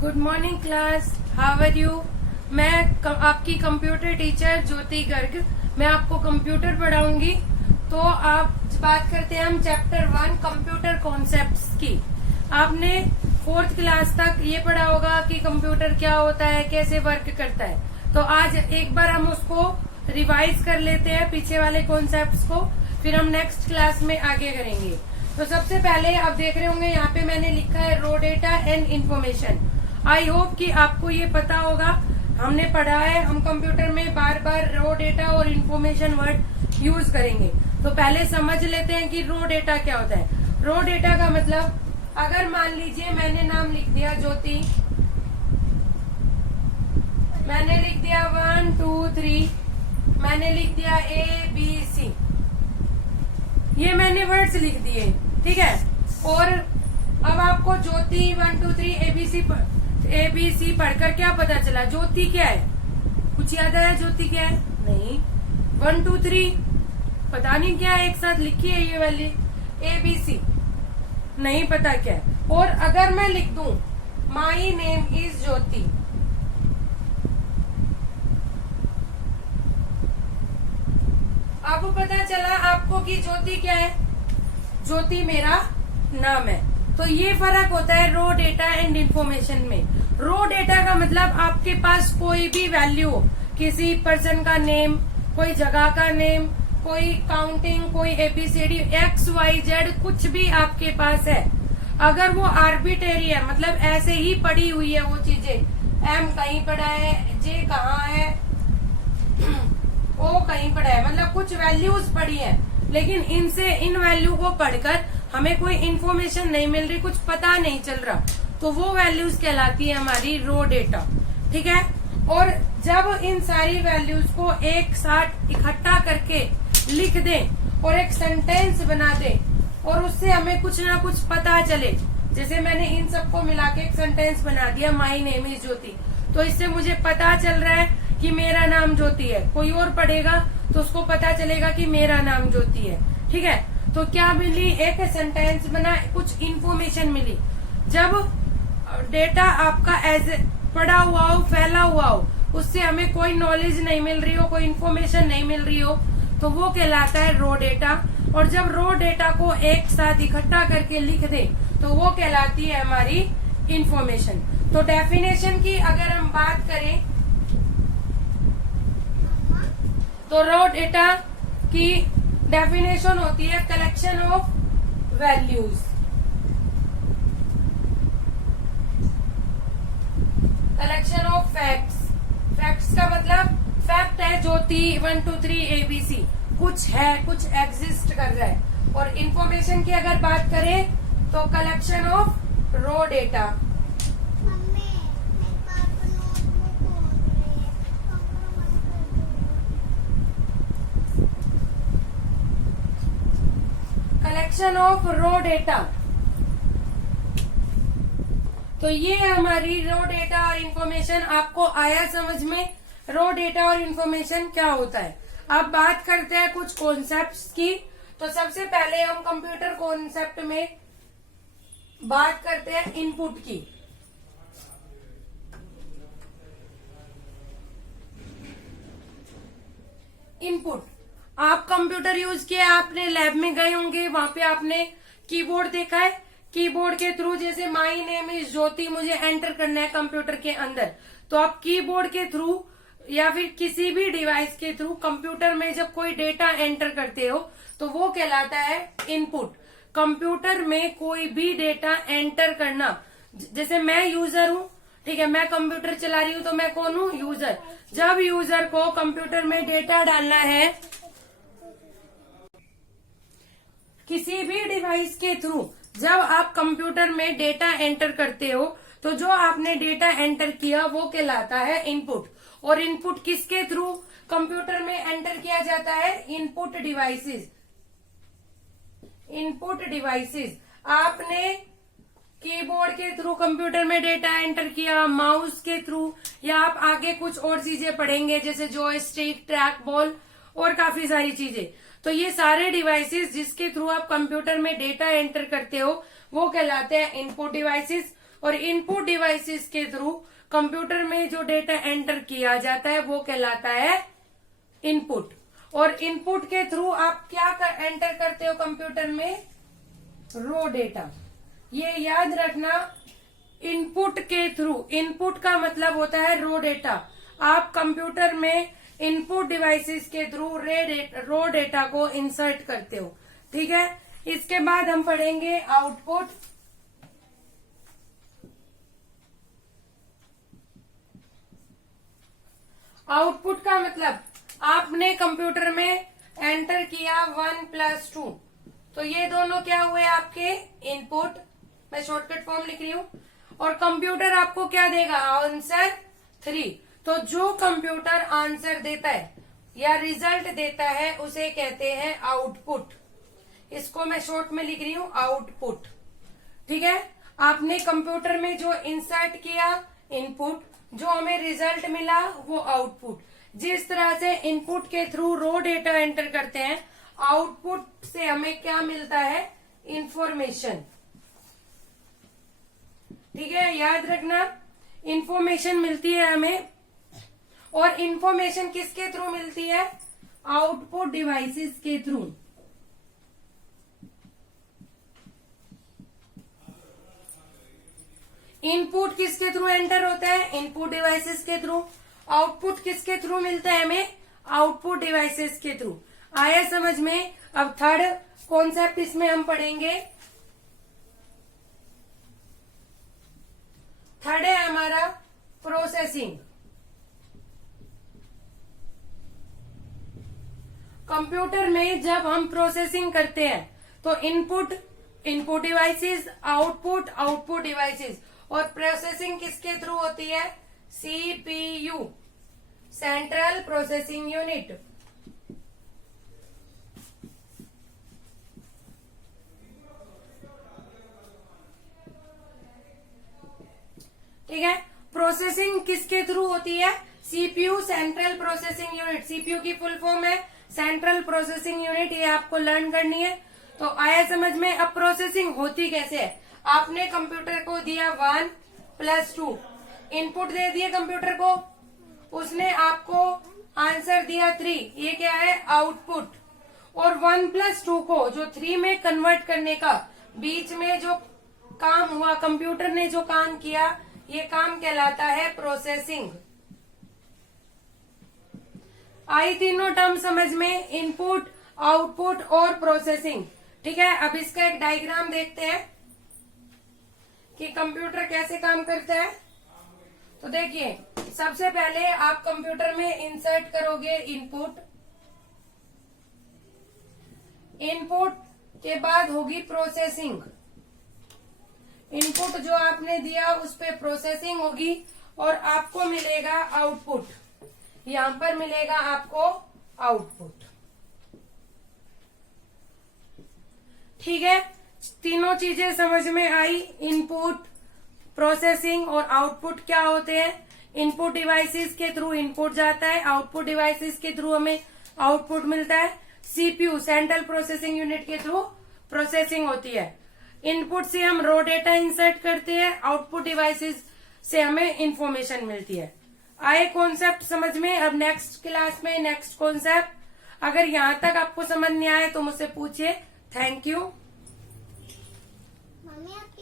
Good morning class, how are you. मैं आपकी computer teacher ज्योति गर्ग। मैं आपको कंप्यूटर पढ़ाऊंगी। तो आप बात करते हैं हम चैप्टर 1 कंप्यूटर कॉन्सेप्ट्स की। आपने 4th क्लास तक ये पढ़ा होगा कि कंप्यूटर क्या होता है, कैसे वर्क करता है। तो आज एक बार हम उसको रिवाइज कर लेते हैं, पीछे वाले कॉन्सेप्ट्स को, फिर हम नेक्स्ट क्लास में आगे करेंगे। तो सबसे पहले आप देख रहे होंगे यहाँ पे मैंने लिखा है row data and information. I hope कि आपको ये पता होगा, हमने पढ़ा है। हम कंप्यूटर में बार बार रो डेटा और इन्फॉर्मेशन वर्ड यूज करेंगे। तो पहले समझ लेते हैं कि रो डेटा क्या होता है। रो डेटा का मतलब, अगर मान लीजिए मैंने नाम लिख दिया ज्योति, मैंने लिख दिया 1 2 3, मैंने लिख दिया ABC, ये मैंने वर्ड्स लिख दिए, ठीक है। और अब आपको ज्योति 1 2 3 ABC पढ़कर क्या पता चला, ज्योति क्या है? कुछ याद आया ज्योति क्या है? नहीं। 1 2 3 पता नहीं क्या है, एक साथ लिखी है ये वाली ABC, नहीं पता क्या है। और अगर मैं लिख दूं माई नेम इज ज्योति, अब पता चला आपको कि ज्योति क्या है? ज्योति मेरा नाम है। तो ये फर्क होता है रो डेटा एंड इन्फॉर्मेशन में। रो डेटा का मतलब आपके पास कोई भी वैल्यू, किसी पर्सन का नेम, कोई जगह का नेम, कोई काउंटिंग, कोई ABCD XYZ, कुछ भी आपके पास है, अगर वो आर्बिट्रेरी है, मतलब ऐसे ही पड़ी हुई है वो चीजें, M कहीं पड़ा है, J कहाँ है, O कहीं पड़ा है, मतलब कुछ वैल्यूज पड़ी है, लेकिन इनसे इन वैल्यू को पढ़कर हमें कोई इन्फॉर्मेशन नहीं मिल रही, कुछ पता नहीं चल रहा, तो वो वैल्यूज कहलाती है हमारी रो डेटा, ठीक है। और जब इन सारी वैल्यूज को एक साथ इकट्ठा करके लिख दें और एक सेंटेंस बना दें और उससे हमें कुछ ना कुछ पता चले, जैसे मैंने इन सबको मिला के एक सेंटेंस बना दिया, माई नेम इज ज्योति, तो इससे मुझे पता चल रहा है कि मेरा नाम ज्योति है। कोई और पढ़ेगा तो उसको पता चलेगा कि मेरा नाम ज्योति है, ठीक है। तो क्या मिली? एक सेंटेंस बना, कुछ इन्फॉर्मेशन मिली। जब डेटा आपका एज पड़ा हुआ हो, फैला हुआ हो, उससे हमें कोई नॉलेज नहीं मिल रही हो, कोई इन्फॉर्मेशन नहीं मिल रही हो, तो वो कहलाता है रो डेटा। और जब रो डेटा को एक साथ इकट्ठा करके लिख दे तो वो कहलाती है हमारी इन्फॉर्मेशन। तो डेफिनेशन की अगर हम बात करें तो रो डेटा की डेफिनेशन होती है collection of values, collection of facts. Facts का मतलब फैक्ट है ज्योति 1 2 3 ABC, कुछ है, कुछ एग्जिस्ट कर रहा है। और इन्फॉर्मेशन की अगर बात करें तो collection of raw data. Collection of raw data, तो ये हमारी रो डेटा और इन्फॉर्मेशन। आपको आया समझ में रो डेटा और इन्फॉर्मेशन क्या होता है? अब बात करते हैं कुछ कॉन्सेप्ट्स की। तो सबसे पहले हम कंप्यूटर कॉन्सेप्ट में बात करते हैं इनपुट की। इनपुट, आप कंप्यूटर यूज किया, आपने लैब में गए होंगे, वहां पे आपने कीबोर्ड देखा है। कीबोर्ड के थ्रू, जैसे माई नेम इज ज्योति मुझे एंटर करना है कंप्यूटर के अंदर, तो आप कीबोर्ड के थ्रू या फिर किसी भी डिवाइस के थ्रू कंप्यूटर में जब कोई डेटा एंटर करते हो तो वो कहलाता है इनपुट। कंप्यूटर में कोई भी डेटा एंटर करना, जैसे मैं यूजर हूँ, ठीक है, मैं कंप्यूटर चला रही हूँ, तो मैं कौन हूँ? यूजर। जब यूजर को कंप्यूटर में डेटा डालना है किसी भी डिवाइस के थ्रू, जब आप कंप्यूटर में डेटा एंटर करते हो तो जो आपने डेटा एंटर किया वो कहलाता है इनपुट। और इनपुट किसके थ्रू कंप्यूटर में एंटर किया जाता है? Input devices. इनपुट डिवाइसेस, आपने कीबोर्ड के थ्रू कंप्यूटर में डेटा एंटर किया, माउस के थ्रू, या आप आगे कुछ और चीजें पढ़ेंगे जैसे जॉयस्टिक, ट्रैक बॉल और काफी सारी चीजें। तो ये सारे डिवाइसेस जिसके थ्रू आप कंप्यूटर में डेटा एंटर करते हो वो कहलाते हैं इनपुट डिवाइसेस। और इनपुट डिवाइसेस के थ्रू कंप्यूटर में जो डेटा एंटर किया जाता है वो कहलाता है इनपुट। और इनपुट के थ्रू आप क्या एंटर करते हो कंप्यूटर में? रो डेटा। ये याद रखना, इनपुट के थ्रू, इनपुट का मतलब होता है रो डेटा। आप कंप्यूटर में इनपुट डिवाइसेस के थ्रू रो डेटा को इंसर्ट करते हो, ठीक है। इसके बाद हम पढ़ेंगे आउटपुट। आउटपुट का मतलब आपने कंप्यूटर में एंटर किया 1+2, तो ये दोनों क्या हुए आपके? इनपुट। मैं शॉर्टकट फॉर्म लिख रही हूं। और कंप्यूटर आपको क्या देगा? आंसर 3। तो जो कंप्यूटर आंसर देता है या रिजल्ट देता है उसे कहते हैं आउटपुट। इसको मैं शॉर्ट में लिख रही हूं, आउटपुट, ठीक है। आपने कंप्यूटर में जो इंसर्ट किया इनपुट, जो हमें रिजल्ट मिला वो आउटपुट। जिस तरह से इनपुट के थ्रू रो डेटा एंटर करते हैं, आउटपुट से हमें क्या मिलता है? इंफॉर्मेशन, ठीक है। याद रखना, इंफॉर्मेशन मिलती है हमें। और इंफॉर्मेशन किसके थ्रू मिलती है? आउटपुट डिवाइसेस के थ्रू। इनपुट किसके थ्रू एंटर होता है? इनपुट डिवाइसेस के थ्रू। आउटपुट किसके थ्रू मिलता है हमें? आउटपुट डिवाइसेस के थ्रू। आया समझ में? अब थर्ड कॉन्सेप्ट इसमें हम पढ़ेंगे। थर्ड है हमारा प्रोसेसिंग। कंप्यूटर में जब हम प्रोसेसिंग करते हैं तो इनपुट डिवाइसेस, आउटपुट डिवाइसेस। और प्रोसेसिंग किसके थ्रू होती है? CPU, central processing unit. ठीक है। प्रोसेसिंग किसके थ्रू होती है? CPU, central processing unit. CPU की फुल फॉर्म है सेंट्रल प्रोसेसिंग यूनिट। ये आपको लर्न करनी है। तो आया समझ में? अब प्रोसेसिंग होती कैसे है? आपने कंप्यूटर को दिया 1+2, इनपुट दे दिए कंप्यूटर को, उसने आपको आंसर दिया 3, ये क्या है? आउटपुट। और 1+2 को जो 3 में कन्वर्ट करने का बीच में जो काम हुआ, कंप्यूटर ने जो काम किया, ये काम कहलाता है प्रोसेसिंग। आई तीनों टर्म समझ में? इनपुट, आउटपुट और प्रोसेसिंग, ठीक है। अब इसका एक डायग्राम देखते हैं कि कंप्यूटर कैसे काम करता है। तो देखिए, सबसे पहले आप कंप्यूटर में इंसर्ट करोगे इनपुट। इनपुट के बाद होगी प्रोसेसिंग। इनपुट जो आपने दिया उस पे प्रोसेसिंग होगी और आपको मिलेगा आउटपुट। यहां पर मिलेगा आपको आउटपुट, ठीक है। तीनों चीजें समझ में आई। इनपुट, प्रोसेसिंग और आउटपुट क्या होते हैं? इनपुट डिवाइसेस के थ्रू इनपुट जाता है, आउटपुट डिवाइसेस के थ्रू हमें आउटपुट मिलता है। सीपीयू, सेंट्रल प्रोसेसिंग यूनिट के थ्रू प्रोसेसिंग होती है। इनपुट से हम रो डेटा इंसर्ट करते हैं, आउटपुट डिवाइसेस से हमें इंफॉर्मेशन मिलती है। आए कॉन्सेप्ट समझ में? अब नेक्स्ट क्लास में नेक्स्ट कॉन्सेप्ट। अगर यहां तक आपको समझ नहीं आए तो मुझसे पूछिए। Thank you. मम्मी आप